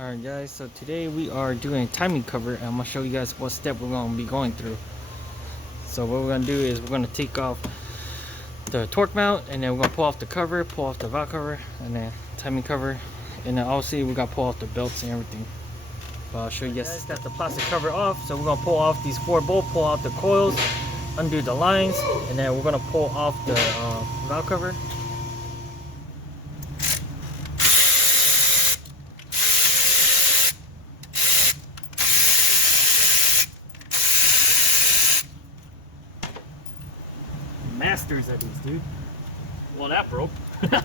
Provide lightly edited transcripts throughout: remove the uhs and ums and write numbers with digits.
Alright guys, so today we are doing a timing cover and I'm going to show you guys what step we're going to be going through. So what we're going to do is we're going to take off the torque mount and then we're going to pull off the cover, pull off the valve cover, and then timing cover, and then obviously we got to pull off the belts and everything. But I'll show you guys. Got the plastic cover off, so we're going to pull off these 4 bolts, pull out the coils, undo the lines, and then we're going to pull off the valve cover. Masters at these, dude. Well, that broke. Okay.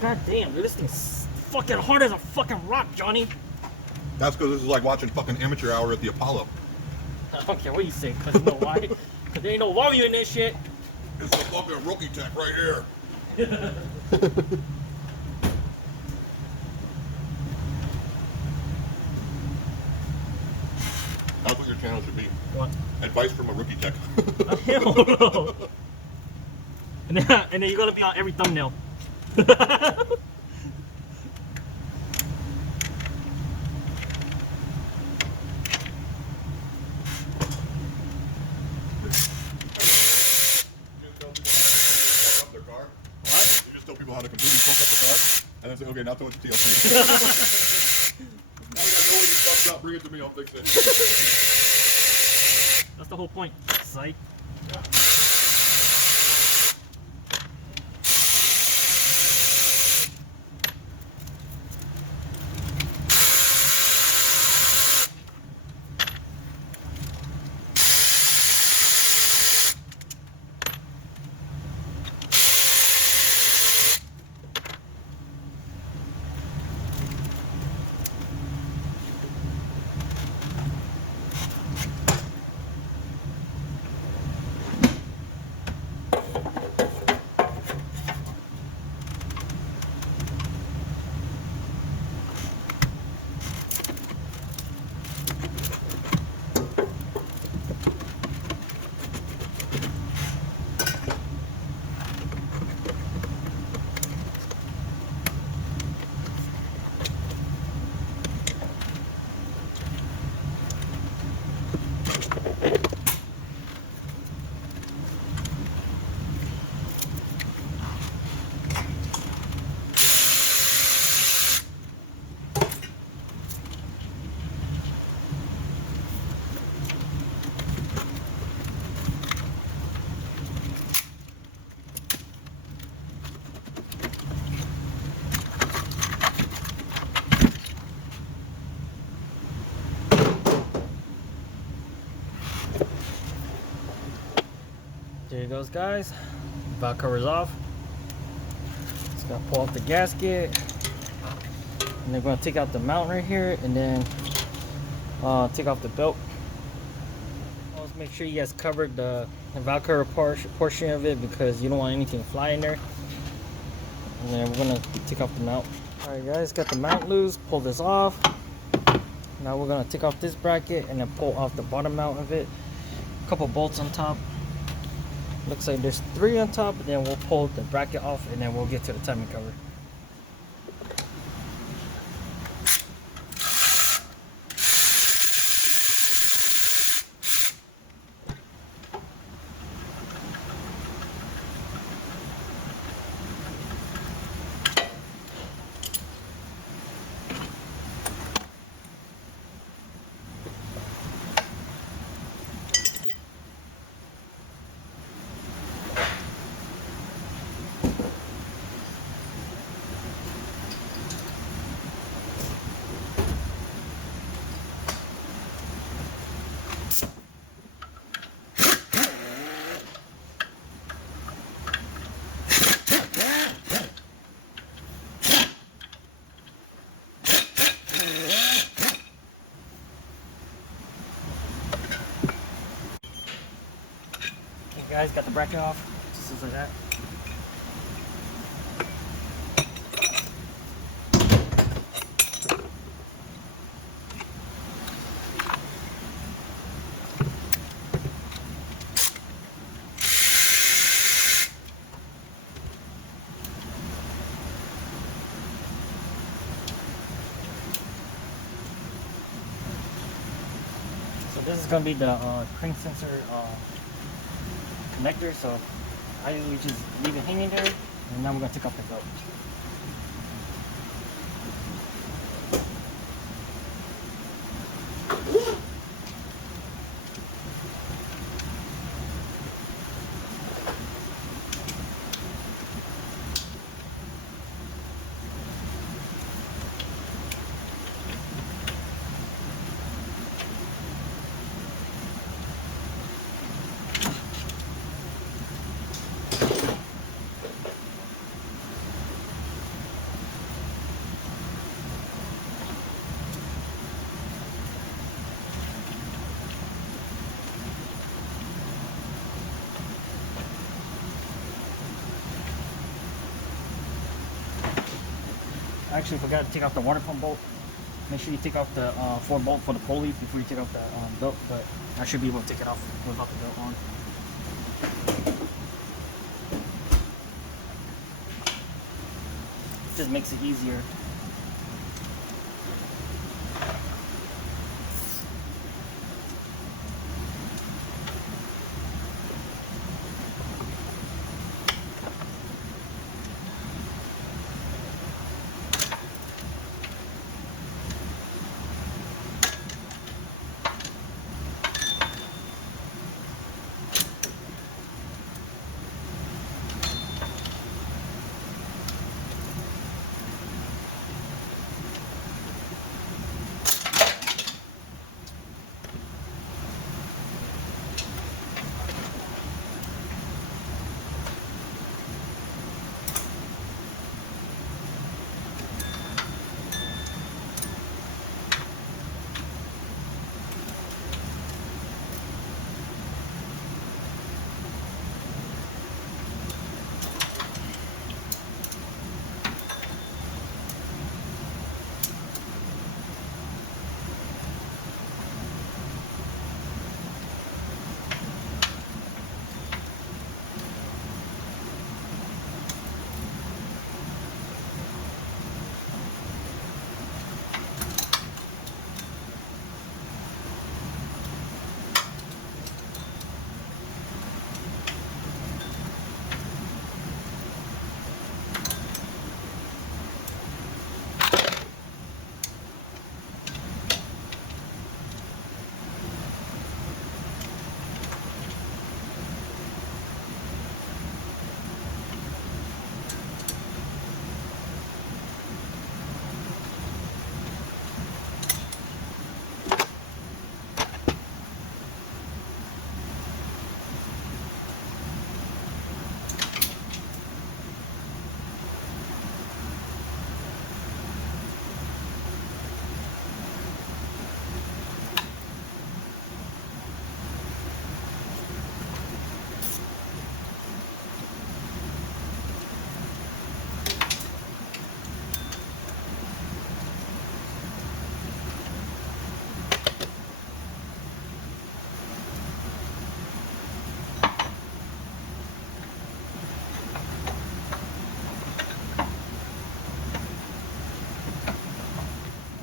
God damn, dude, this thing's fucking hard as a fucking rock, Johnny. That's because this is like watching fucking amateur hour at the Apollo. I don't care what you say, cause you know why? Cause there ain't no volume in this shit. It's a fucking rookie tech right here. That's what your channel should be. What? Advice from a rookie tech. Hell no. And then you're gonna be on every thumbnail. What? You just tell people how to completely fuck up the car, and then say, okay, now throw it to TLC. Now we gotta know what you fucked up, bring it to me, I'll fix it. That's the whole point, psych. Yeah. There it goes, guys. Valve cover's off. Just gotta pull off the gasket. And they're gonna take out the mount right here and then take off the belt. Always make sure you guys covered the valve cover portion of it because you don't want anything to fly in there. And then we're gonna take off the mount. Alright guys, got the mount loose, pull this off. Now we're gonna take off this bracket and then pull off the bottom mount of it. A couple bolts on top. Looks like there's 3 on top, and then we'll pull the bracket off and then we'll get to the timing cover. guys, got the bracket off, just like that. So this is going to be the crank sensor connector, so I usually just leave it hanging there, and now we're going to take off the belt. I actually forgot to take off the water pump bolt. Make sure you take off the 4 bolt for the pulley before you take off the belt, but I should be able to take it off without the belt on. Just makes it easier.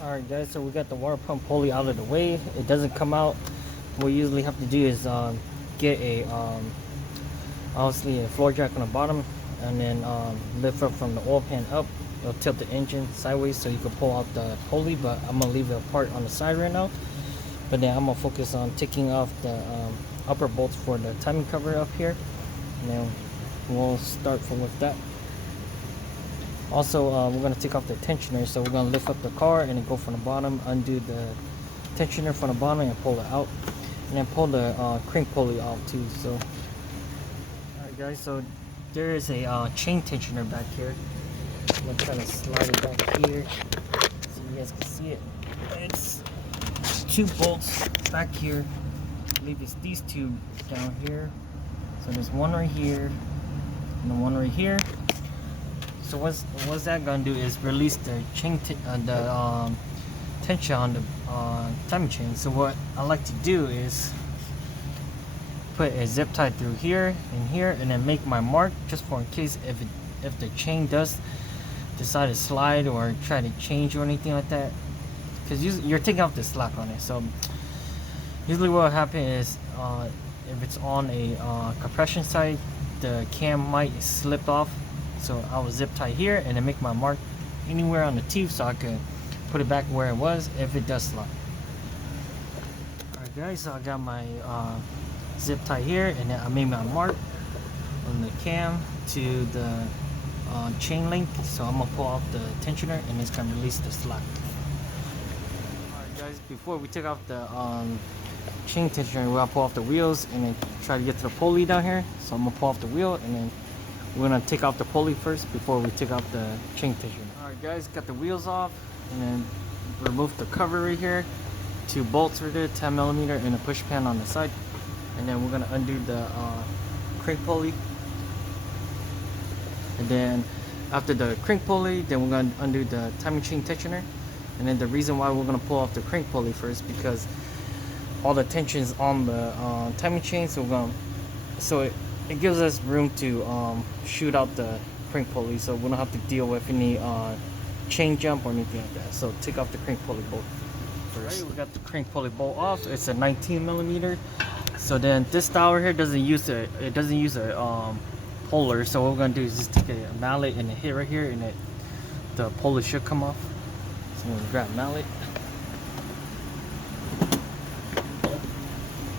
Alright guys, so we got the water pump pulley out of the way. It doesn't come out. What we usually have to do is get a obviously a floor jack on the bottom, and then lift up from the oil pan up. It'll tilt the engine sideways so you can pull out the pulley, but I'm gonna leave it apart on the side right now. But then I'm gonna focus on taking off the upper bolts for the timing cover up here, and then we'll start with that. Also, we're going to take off the tensioner, so we're going to lift up the car and then go from the bottom, undo the tensioner from the bottom and pull it out, and then pull the crank pulley off too. So, alright guys, so there is a chain tensioner back here. I'm going to try to slide it back here so you guys can see it. It's 2 bolts back here. I believe it's these 2 down here. So there's one right here and the one right here. So what's that gonna do is release the chain tension on the timing chain. So what I like to do is put a zip tie through here and here, and then make my mark just for in case if the chain does decide to slide or try to change or anything like that, because you're taking off the slack on it. So usually what will happen is if it's on a compression side, the cam might slip off. So I will zip tie here and then make my mark anywhere on the teeth so I can put it back where it was if it does slide. Alright guys, so I got my zip tie here, and then I made my mark on the cam to the chain link. So I'm gonna pull out the tensioner and it's gonna release the slack. Alright guys, before we take off the chain tensioner, we're gonna pull off the wheels and then try to get to the pulley down here. So I'm gonna pull off the wheel and then we're gonna take off the pulley first before we take off the chain tensioner. Alright guys, got the wheels off and then remove the cover right here. 2 bolts right there, 10mm, and a push pan on the side. And then we're gonna undo the crank pulley. And then after the crank pulley, then we're gonna undo the timing chain tensioner. And then the reason why we're gonna pull off the crank pulley first, because all the tension's on the timing chain, so it gives us room to shoot out the crank pulley, so we don't have to deal with any chain jump or anything like that. So take off the crank pulley bolt first. Right, we got the crank pulley bolt off. It's a 19mm. So then this style right here doesn't use a puller. So what we're gonna do is just take a mallet and a hit right here, and the puller should come off. So I'm gonna grab a mallet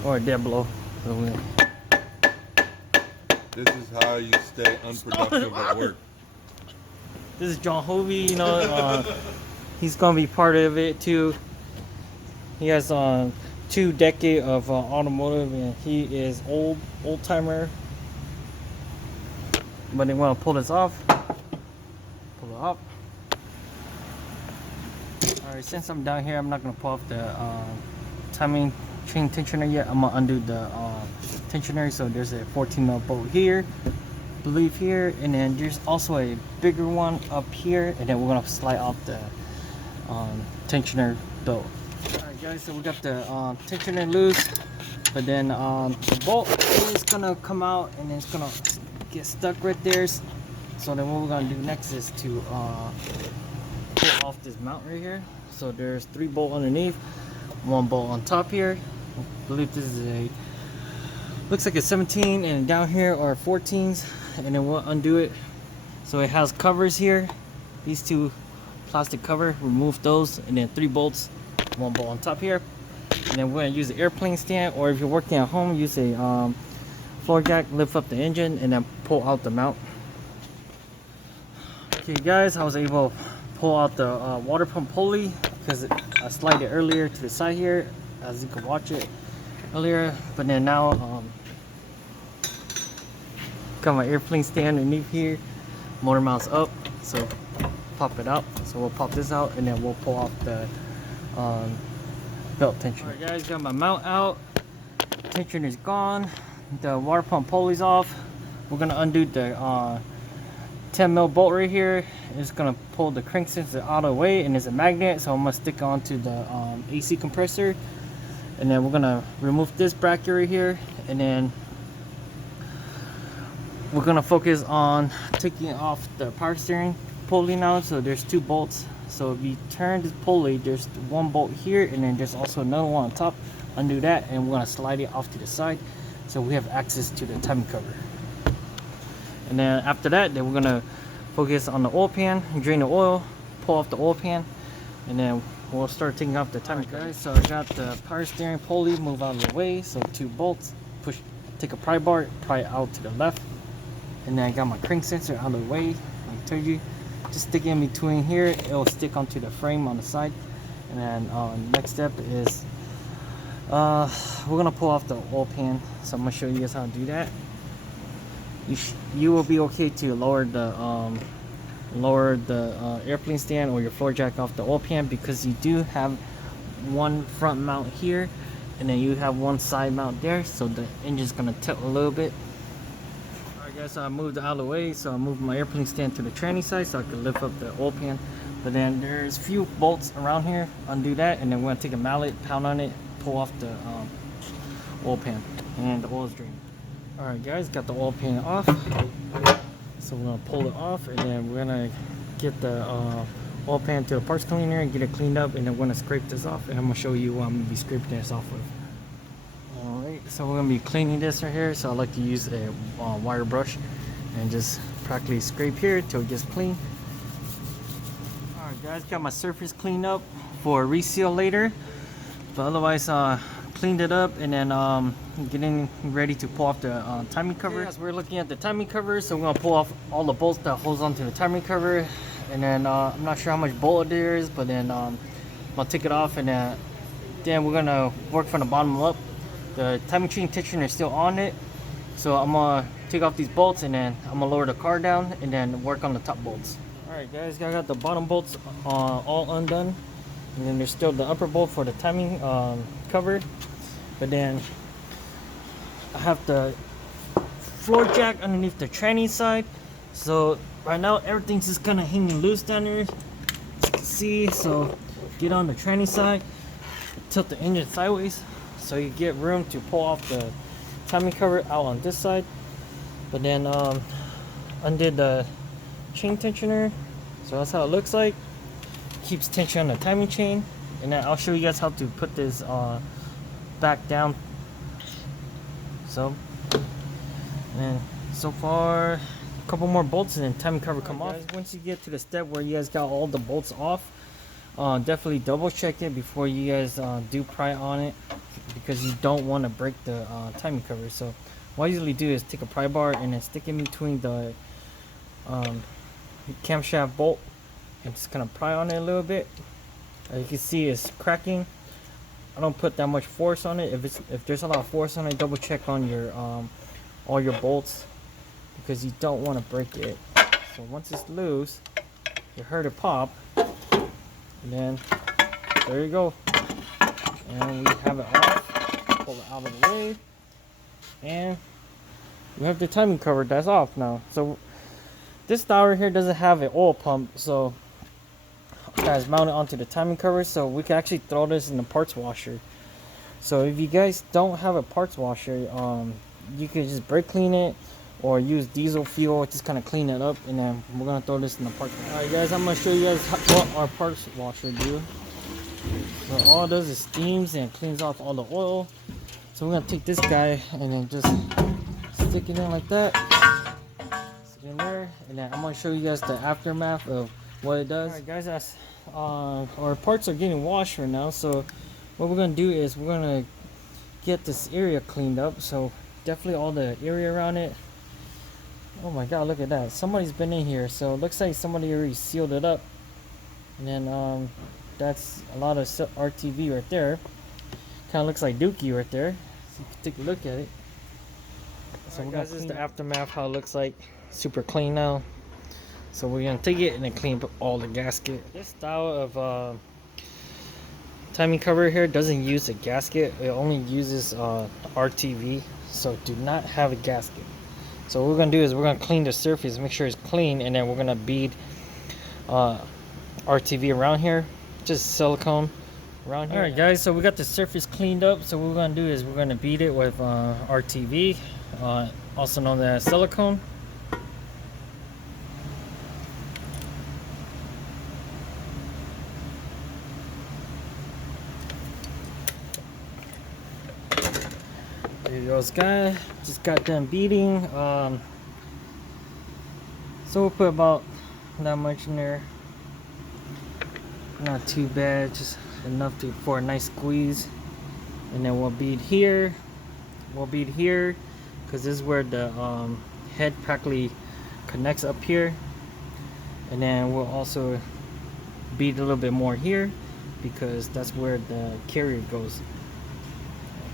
or a dead blow. This is how you stay unproductive at work. This is John Hovey, you know, he's gonna be part of it too. He has 2 decades of automotive, and he is old timer. But they want to pull this off. Pull it up. Alright, since I'm down here, I'm not gonna pull off the timing chain tensioner yet. I'm gonna undo the tensioner. So there's a 14mm bolt here, I believe here, and then there's also a bigger one up here, and then we're gonna slide off the tensioner belt. Alright guys, so we got the tensioner loose, but then the bolt is gonna come out and it's gonna get stuck right there. So then what we're gonna do next is to pull off this mount right here. So there's 3 bolts underneath, 1 bolt on top here. I believe this is looks like a 17, and down here are 14s, and then we'll undo it. So it has covers here, these 2 plastic cover, remove those, and then 3 bolts, 1 bolt on top here. And then we're gonna use an airplane stand, or if you're working at home, use a floor jack, lift up the engine, and then pull out the mount. Okay guys, I was able to pull out the water pump pulley because I slid it earlier to the side here, as you can watch it earlier. But then now got my airplane stand underneath here, motor mounts up, so pop it out. So we'll pop this out and then we'll pull off the belt tension. Alright guys, got my mount out, tension is gone, the water pump pulley's off. We're gonna undo the 10mm bolt right here. It's gonna pull the crank sensor out of the way, and there's a magnet, so I'm gonna stick onto the AC compressor. And then we're gonna remove this bracket right here, and then we're gonna focus on taking off the power steering pulley now. So there's 2 bolts. So if you turn this pulley, there's 1 bolt here, and then there's also another one on top. Undo that, and we're gonna slide it off to the side so we have access to the timing cover. And then after that, then we're gonna focus on the oil pan, drain the oil, pull off the oil pan, and then we'll start taking off the timing cover. Guys, so I got the power steering pulley move out of the way. So 2 bolts, push, take a pry bar, pry out to the left, and then I got my crank sensor out of the way. Like I told you, just stick it in between here. It'll stick onto the frame on the side. And then next step is we're gonna pull off the oil pan. So I'm gonna show you guys how to do that. You will be okay to lower the airplane stand or your floor jack off the oil pan, because you do have 1 front mount here, and then you have 1 side mount there, so the engine's gonna tilt a little bit. Alright guys, so I moved out of the way, so I moved my airplane stand to the tranny side so I could lift up the oil pan. But then there's a few bolts around here, undo that, and then we're gonna take a mallet, pound on it, pull off the oil pan, and the oil is draining. Alright guys, got the oil pan off. So we're gonna pull it off, and then we're gonna get the oil pan to the parts cleaner and get it cleaned up, and then we're gonna scrape this off, and I'm gonna show you what I'm gonna be scraping this off with. Alright, so we're gonna be cleaning this right here, so I like to use a wire brush and just practically scrape here till it gets clean. Alright guys, got my surface cleaned up for reseal later, but otherwise cleaned it up, and then getting ready to pull off the timing cover. As we're looking at the timing cover, so we're gonna pull off all the bolts that holds onto the timing cover, and then I'm not sure how much bolt there is, but then I'll take it off, and then we're gonna work from the bottom up. The timing chain tensioner is still on it, so I'm gonna take off these bolts, and then I'm gonna lower the car down and then work on the top bolts. Alright guys, I got the bottom bolts all undone, and then there's still the upper bolt for the timing cover, but then I have the floor jack underneath the tranny side. So right now everything's just kind of hanging loose down there, as you can see. So get on the tranny side, tilt the engine sideways so you get room to pull off the timing cover out on this side. But then undid the chain tensioner, so that's how it looks like. Keeps tension on the timing chain, and then I'll show you guys how to put this back down. So, and so far, a couple more bolts and then timing cover come off. Once you get to the step where you guys got all the bolts off, definitely double check it before you guys do pry on it, because you don't want to break the timing cover. So what I usually do is take a pry bar and then stick it in between the camshaft bolt and just kind of pry on it a little bit. As you can see, it's cracking. I don't put that much force on it. If there's a lot of force on it, double check on your all your bolts, because you don't want to break it. So once it's loose, you heard it pop, and then there you go, and we have it off. Pull it out of the way, and we have the timing cover that's off now. So this tower here doesn't have an oil pump, so guys mounted onto the timing cover, so we can actually throw this in the parts washer. So if you guys don't have a parts washer, you can just brake clean it or use diesel fuel, just kind of clean it up, and then we're gonna throw this in the parts washer. Alright guys, I'm gonna show you guys what our parts washer do. So all it does is steams and cleans off all the oil. So we're gonna take this guy and then just stick it in like that, stick it in there, and then I'm gonna show you guys the aftermath of what it does. Alright guys, that's our parts are getting washed right now, so what we're gonna do is we're gonna get this area cleaned up. So definitely all the area around it. Oh my god, look at that, somebody's been in here. So it looks like somebody already sealed it up, and then that's a lot of RTV right there. Kind of looks like Dookie right there, so you can take a look at it. So guys, this is the aftermath, how it looks like. Super clean now. So we're gonna take it and then clean up all the gasket. This style of timing cover here doesn't use a gasket. It only uses RTV, so do not have a gasket. So what we're gonna do is we're gonna clean the surface, make sure it's clean, and then we're gonna bead RTV around here, just silicone around here. Alright guys, so we got the surface cleaned up. So what we're gonna do is we're gonna bead it with RTV, also known as silicone. There goes guy, just got done beating. So we'll put about that much in there, not too bad, just enough for a nice squeeze. And then we'll bead here, because this is where the head practically connects up here. And then we'll also bead a little bit more here, because that's where the carrier goes.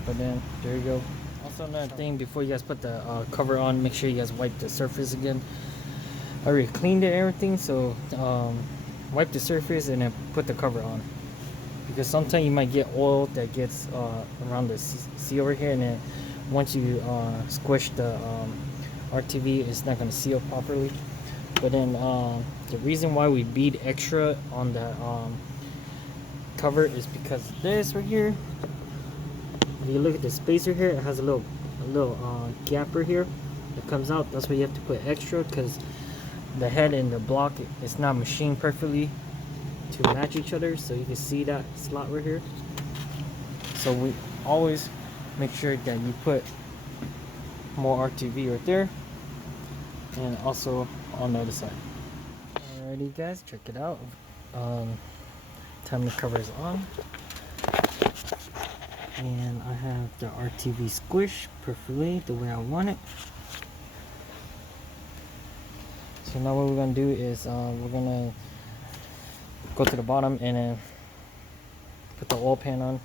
But then there you go. Also another thing, before you guys put the cover on, make sure you guys wipe the surface again. I already cleaned it and everything, so wipe the surface and then put the cover on, because sometimes you might get oil that gets around the seal over here, and then once you squish the RTV is not going to seal properly. But then the reason why we bead extra on the cover is because of this right here. If you look at the spacer here, it has a little gap right here that comes out. That's why you have to put extra, because the head and the block it's not machined perfectly to match each other. So you can see that slot right here. So we always make sure that you put more RTV right there, and also on the other side. Alrighty guys, check it out. Time the cover is on, and I have the RTV squished perfectly the way I want it. So now what we're gonna do is we're gonna go to the bottom and then put the oil pan on,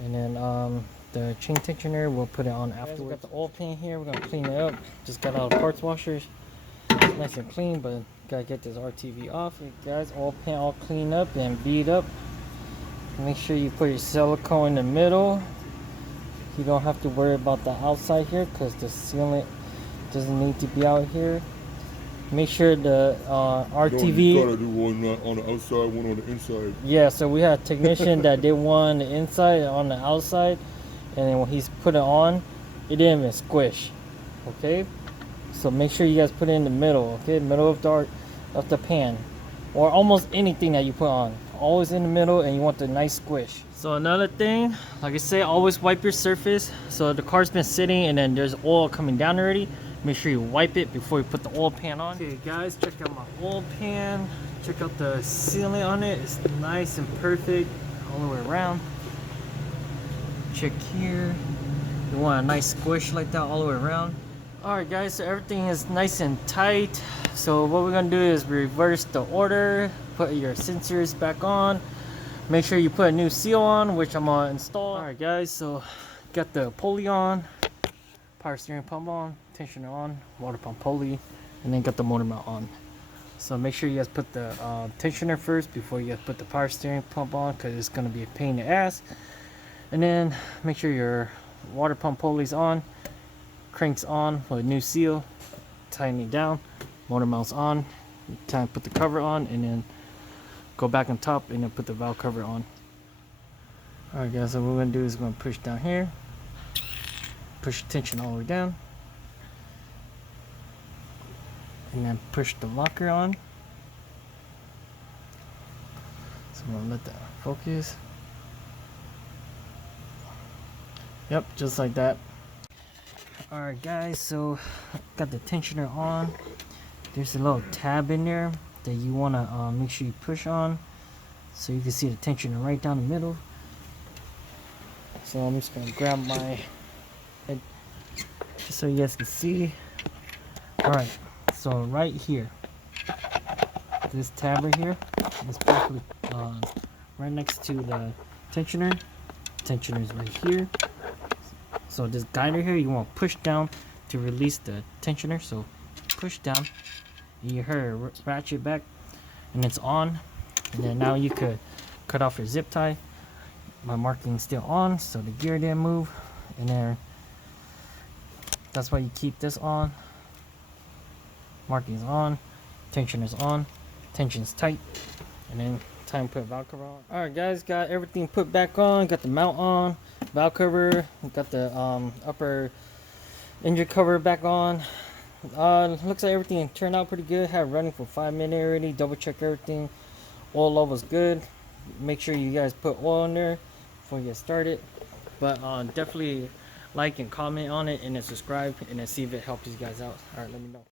and then the chain tensioner we'll put it on afterwards. We got the oil pan here. We're gonna clean it up. Just got out of parts washers. It's nice and clean, but gotta get this RTV off. Okay, guys, oil pan all cleaned up and beat up. Make sure you put your silicone in the middle. You don't have to worry about the outside here, because the sealant doesn't need to be out here. Make sure the RTV. You gotta do one on the outside, one on the inside. Yeah, so we had a technician that did one on the inside, on the outside, and then when he's put it on, it didn't even squish. Okay, so make sure you guys put it in the middle. Okay, middle of the pan, or almost anything that you put on. Always in the middle, and you want the nice squish. So another thing, like I say, always wipe your surface. So the car's been sitting and then there's oil coming down already. Make sure you wipe it before you put the oil pan on. Okay guys, check out my oil pan. Check out the sealing on it. It's nice and perfect all the way around. Check here. You want a nice squish like that all the way around. Alright guys, so everything is nice and tight. So what we're gonna do is reverse the order. Put your sensors back on. Make sure you put a new seal on, which I'm gonna install. Alright guys, so got the pulley on, power steering pump on, tensioner on, water pump pulley, and then got the motor mount on. So make sure you guys put the tensioner first before you guys put the power steering pump on, because it's gonna be a pain in the ass. And then make sure your water pump pulley's on, crank's on with a new seal, tighten it down, motor mount's on, time to put the cover on, and then go back on top and then put the valve cover on. Alright guys, so what we're gonna do is we're gonna push down here, push tension all the way down, and then push the locker on. So I'm gonna let that focus. Yep, just like that. Alright guys, so got the tensioner on. There's a little tab in there that you want to make sure you push on, so you can see the tensioner right down the middle. So I'm just going to grab my head just so you guys can see. Alright, so right here, this tab right here is perfectly right next to the tensioner. Tensioner is right here. So this guide right here, you want to push down to release the tensioner. So push down, you hear it ratchet back, and it's on. And then now you could cut off your zip tie. My marking's still on, so the gear didn't move. And then that's why you keep this on. Marking's on, tensioner's on, tension's tight, and then time to put valve cover on. Alright guys, got everything put back on, got the mount on, valve cover, got the upper engine cover back on. Looks like everything turned out pretty good. Had it running for 5 minutes already. Double check everything. Oil level's good. Make sure you guys put oil in there before you get started. But definitely like and comment on it, and then subscribe, and then see if it helps you guys out. Alright, let me know.